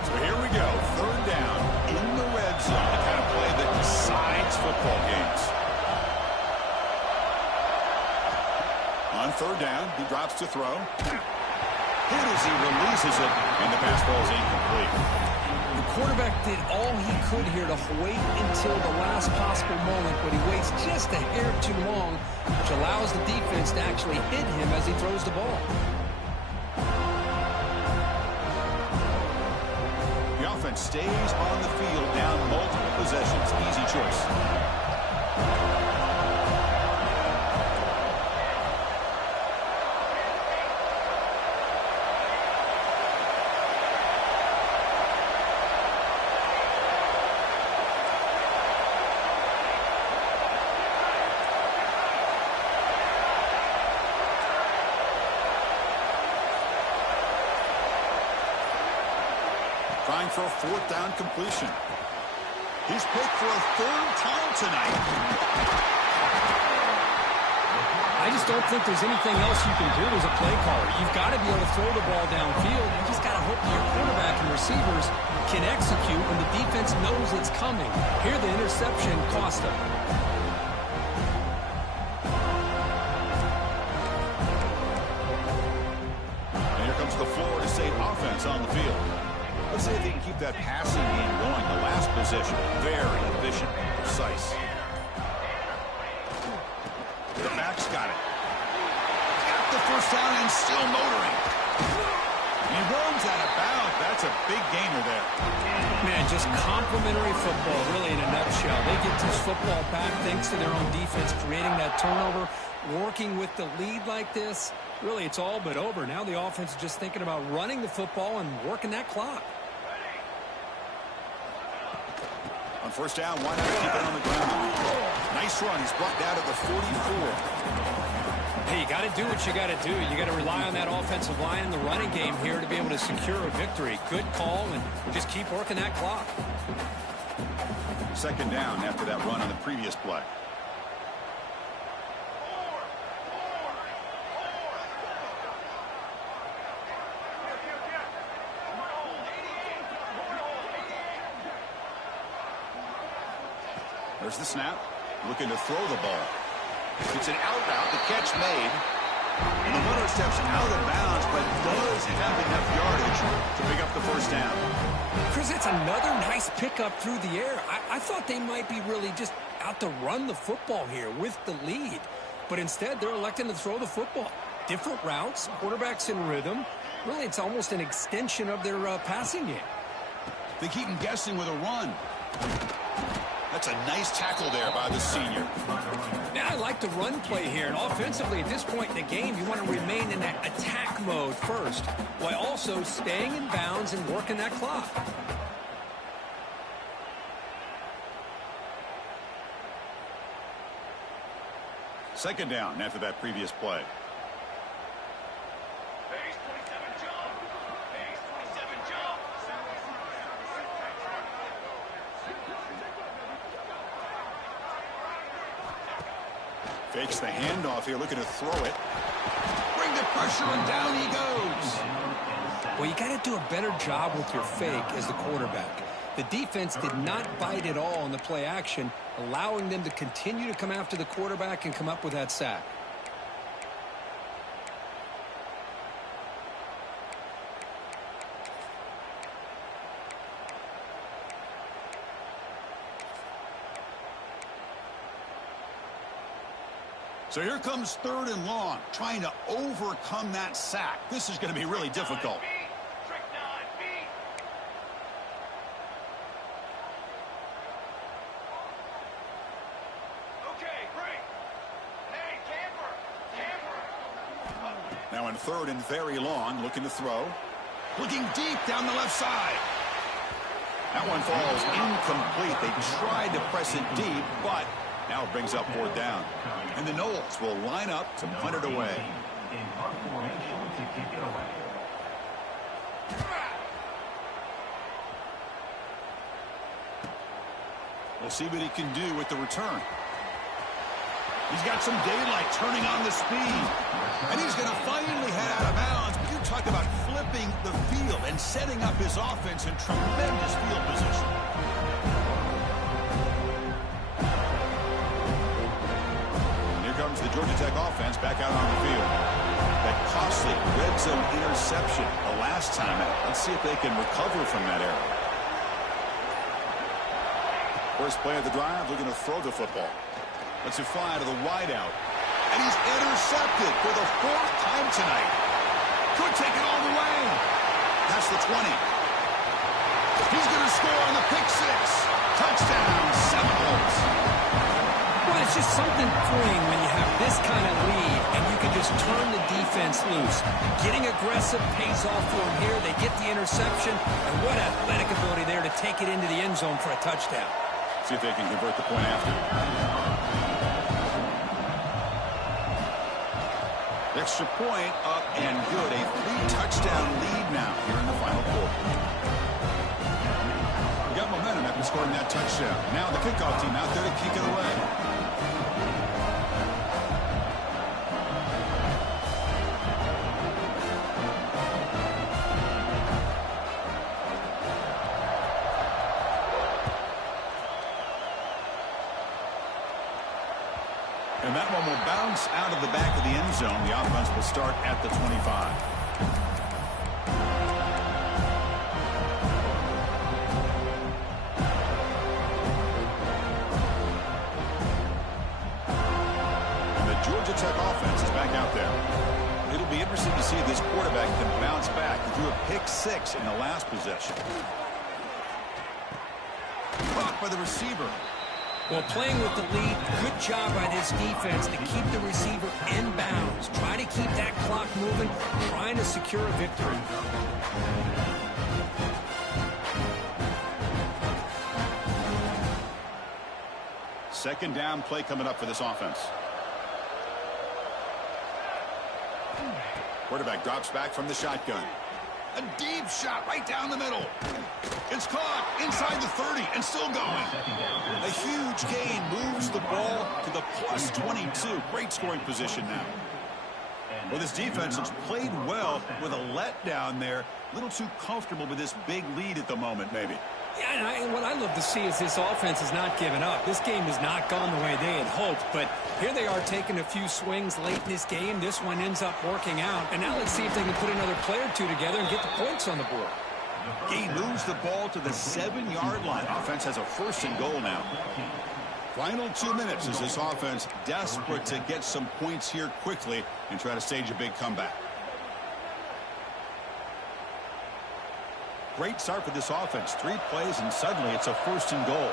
So here we go. Third down in the red zone. The kind of play that decides football games. On third down, he drops to throw. Hit as he releases it, and the pass ball is incomplete. The quarterback did all he could here to wait until the last possible moment, but he waits just a hair too long, which allows the defense to actually hit him as he throws the ball. The offense stays on the field down multiple possessions. Easy choice. Trying for a fourth down completion. He's picked for a third time tonight. I just don't think there's anything else you can do as a play caller. You've got to be able to throw the ball downfield. You just got to hope that your quarterback and receivers can execute when the defense knows it's coming. Here, the interception cost them. And here comes the Florida State offense on the field. Let's see if they can keep that passing game going. The last possession, very efficient, precise. The back's got it. Got the first down and still motoring. He runs out of bounds. That's a big gainer there. Man, just complimentary football, really, in a nutshell. They get this football back thanks to their own defense, creating that turnover, working with the lead like this. Really, it's all but over. Now the offense is just thinking about running the football and working that clock. On first down, why not keep it on the ground? Nice run. He's brought down to the 44. Hey, you got to do what you got to do. You got to rely on that offensive line in the running game here to be able to secure a victory. Good call, and just keep working that clock. Second down after that run on the previous play. There's the snap. Looking to throw the ball. It's an out route. The catch made. And the runner steps out of bounds, but does have enough yardage to pick up the first down. Chris, that's another nice pickup through the air. I thought they might be really just out to run the football here with the lead. But instead, they're electing to throw the football. Different routes, quarterbacks in rhythm. Really, it's almost an extension of their passing game. They keep him guessing with a run. That's a nice tackle there by the senior. Now I like the run play here, and offensively at this point in the game, you want to remain in that attack mode first, while also staying in bounds and working that clock. Second down after that previous play. Base 27 jump. Base 27 jump. Fakes the handoff here, looking to throw it. Bring the pressure, and down he goes. Well, you got to do a better job with your fake as the quarterback. The defense did not bite at all on the play action, allowing them to continue to come after the quarterback and come up with that sack. So here comes third and long, trying to overcome that sack. This is going to be really difficult. Trick 9, beat. Okay, break. Hey, camper. Camper. Now in third and very long, looking to throw. Looking deep down the left side. That one falls incomplete. They tried to press it deep, but now it brings up fourth down. And the Noles will line up to punt it away. In punt formation to kick it away. We'll see what he can do with the return. He's got some daylight turning on the speed. And he's going to finally head out of bounds. But you talk about flipping the field and setting up his offense in tremendous field position. Comes the Georgia Tech offense back out on the field. That costly red zone interception the last time out. Let's see if they can recover from that error. First play of the drive, looking to throw the football. Lets it fly to the wideout. And he's intercepted for the fourth time tonight. Could take it all the way. That's the 20. He's going to score on the pick six. Touchdown, Seminoles. Well, it's just something freeing when you have this kind of lead and you can just turn the defense loose. Getting aggressive pays off for them here. They get the interception, and what athletic ability there to take it into the end zone for a touchdown. See if they can convert the point after. Extra point up and good. A 3-touchdown lead now here in the final quarter. scoring that touchdown. Now the kickoff team out there to kick it away. And that one will bounce out of the back of the end zone. The offense will start at the 25. And the Georgia Tech offense is back out there. It'll be interesting to see if this quarterback can bounce back. He threw a pick-6 in the last possession. Caught by the receiver. Well, playing with the lead, good job by this defense to keep the receiver in bounds. Try to keep that clock moving, trying to secure a victory. Second down play coming up for this offense. Quarterback drops back from the shotgun. A deep shot right down the middle. It's caught inside the 30 and still going. A huge gain moves the ball to the plus 22. Great scoring position now. Well, this defense has played well with a letdown there. A little too comfortable with this big lead at the moment, maybe. Yeah, and what I love to see is this offense has not given up. This game has not gone the way they had hoped, but here they are taking a few swings late in this game. This one ends up working out, and now let's see if they can put another play or two together and get the points on the board. He moves the ball to the 7-yard line. Offense has a first and goal now. Final 2 minutes as this offense desperate to get some points here quickly and try to stage a big comeback. Great start for this offense. 3 plays and suddenly it's a first and goal.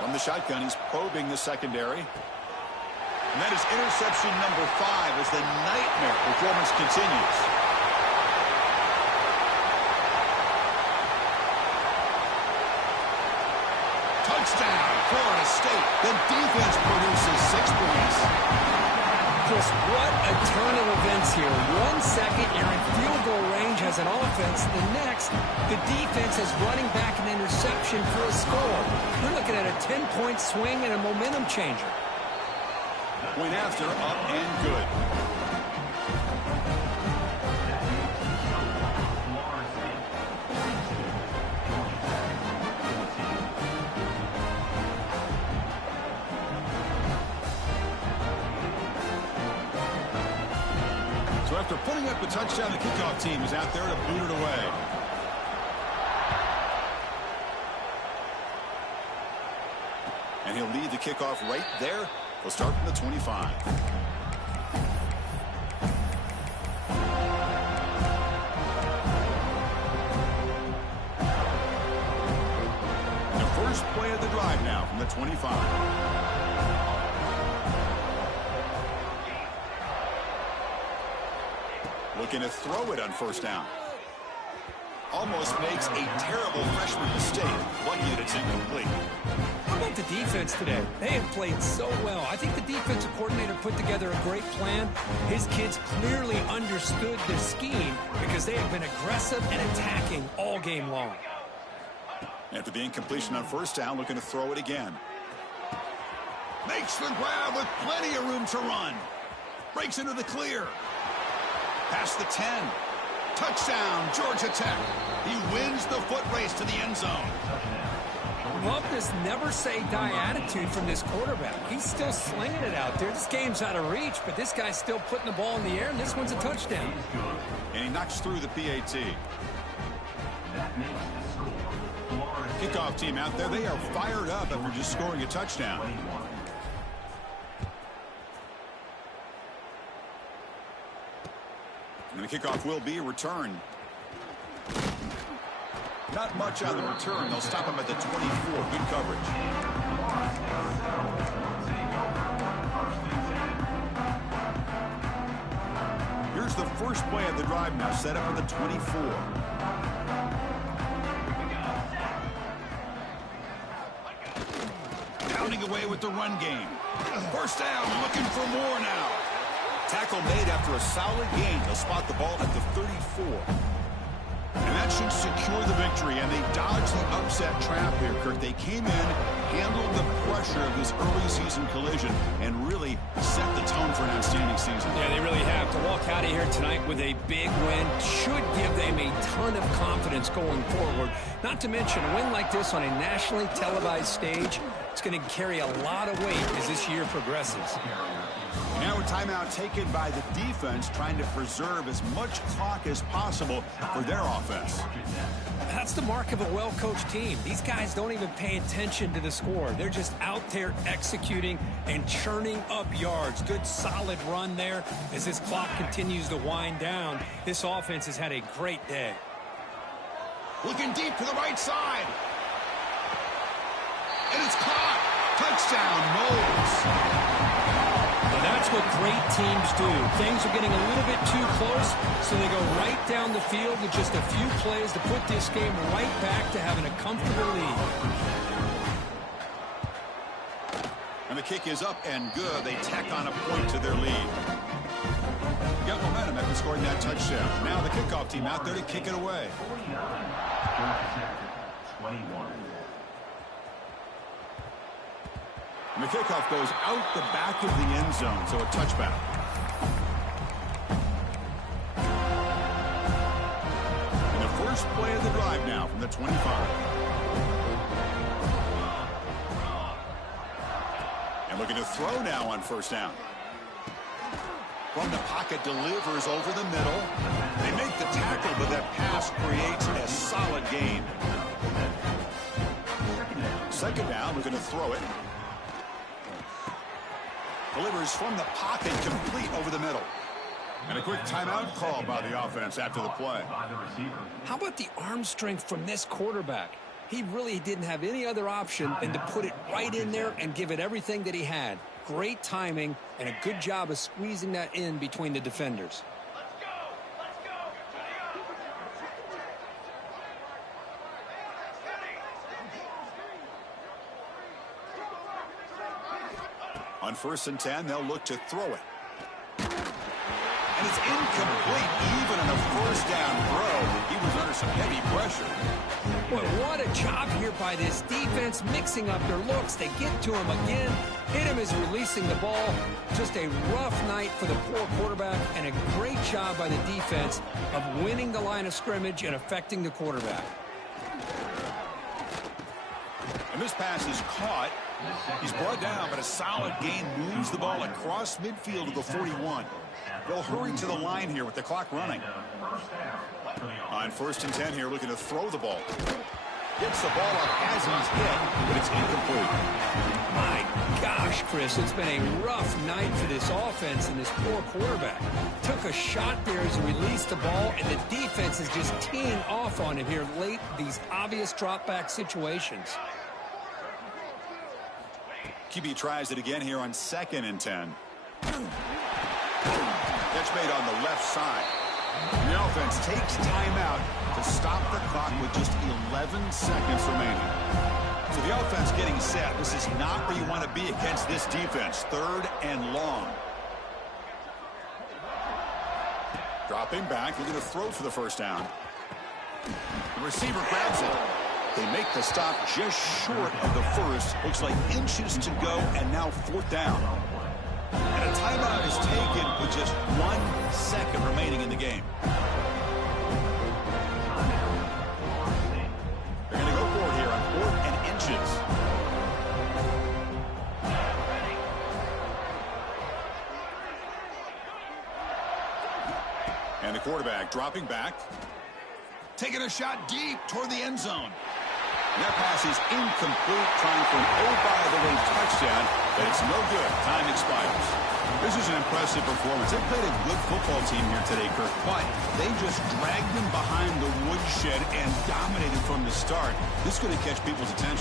From the shotgun, he's probing the secondary. And that is interception number 5 as the nightmare performance continues. Touchdown, Florida State. The defense produces 6 points. Chris, what a turn of events here. 1 second, you're in field goal range as an offense. The next, the defense is running back an interception for a score. You're looking at a 10-point swing and a momentum changer. Point after, up and good. So after putting up a touchdown, the kickoff team is out there to boot it away. And he'll lead the kickoff right there. We'll start from the 25. The first play of the drive now from the 25. Looking to throw it on first down. Almost makes a terrible freshman mistake. Lucky that it's incomplete. How about the defense today? They have played so well. I think the defensive coordinator put together a great plan. His kids clearly understood the scheme because they have been aggressive and attacking all game long. After the incompletion on first down, looking to throw it again. Makes the grab with plenty of room to run. Breaks into the clear. Past the 10. Touchdown, Georgia Tech. He wins the foot race to the end zone. Love this never-say-die attitude from this quarterback. He's still slinging it out there. This game's out of reach, but this guy's still putting the ball in the air, and this one's a touchdown. And he knocks through the PAT. Kickoff team out there, they are fired up after just scoring a touchdown. And the kickoff will be a return. Not much on the return. They'll stop him at the 24. Good coverage. Here's the first play of the drive now, set up at the 24. Pounding away with the run game. First down, looking for more now. Tackle made after a solid gain. They'll spot the ball at the 34. And that That should secure the victory, and they dodged the upset trap here, Kirk. They came in, handled the pressure of this early season collision, and really set the tone for an outstanding season. Yeah, they really have. To walk out of here tonight with a big win should give them a ton of confidence going forward. Not to mention, a win like this on a nationally televised stage, it's going to carry a lot of weight as this year progresses. Now a timeout taken by the defense, trying to preserve as much clock as possible for their offense. That's the mark of a well-coached team. These guys don't even pay attention to the score. They're just out there executing and churning up yards. Good, solid run there as this clock continues to wind down. This offense has had a great day. Looking deep to the right side. And it's caught. Touchdown, Knowles. And that's what great teams do. Things are getting a little bit too close, so they go right down the field with just a few plays to put this game right back to having a comfortable lead. And the kick is up and good. They tack on a point to their lead. Got momentum after scoring that touchdown. Now the kickoff team out there to kick it away. 21. And the kickoff goes out the back of the end zone, so a touchback. And the first play of the drive now from the 25. And looking to throw now on first down. From the pocket, delivers over the middle. They make the tackle, but that pass creates a solid gain. Second down, looking to throw it. Delivers from the pocket, complete over the middle. And a quick timeout call by the offense after the play. How about the arm strength from this quarterback? He really didn't have any other option than to put it right in there and give it everything that he had. Great timing and a good job of squeezing that in between the defenders. On 1st and 10, they'll look to throw it. And it's incomplete. Even on a first down throw, he was under some heavy pressure. Boy, what a job here by this defense, mixing up their looks. They get to him again. Hit him as releasing the ball. Just a rough night for the poor quarterback, and a great job by the defense of winning the line of scrimmage and affecting the quarterback. And this pass is caught. He's brought down, but a solid gain moves the ball across midfield to the 41. They'll hurry to the line here with the clock running. On 1st and 10 here, looking to throw the ball. Gets the ball up as he's hit, but it's incomplete. My gosh, Chris, it's been a rough night for this offense and this poor quarterback. Took a shot there as he released the ball, and the defense is just teeing off on him here late, these obvious drop-back situations. QB tries it again here on 2nd and 10. Catch made on the left side. And the offense takes timeout to stop the clock with just 11 seconds remaining. So the offense getting set. This is not where you want to be against this defense. 3rd and long. Dropping back, looking to throw for the first down. The receiver grabs it. They make the stop just short of the first. Looks like inches to go, and now 4th down. And a timeout is taken with just 1 second remaining in the game. They're going to go for it here on 4th and inches. And the quarterback dropping back. Taking a shot deep toward the end zone. That pass is incomplete, trying for an oh-by-the-way touchdown, but it's no good. Time expires. This is an impressive performance. They played a good football team here today, Kirk, but they just dragged them behind the woodshed and dominated from the start. This is going to catch people's attention.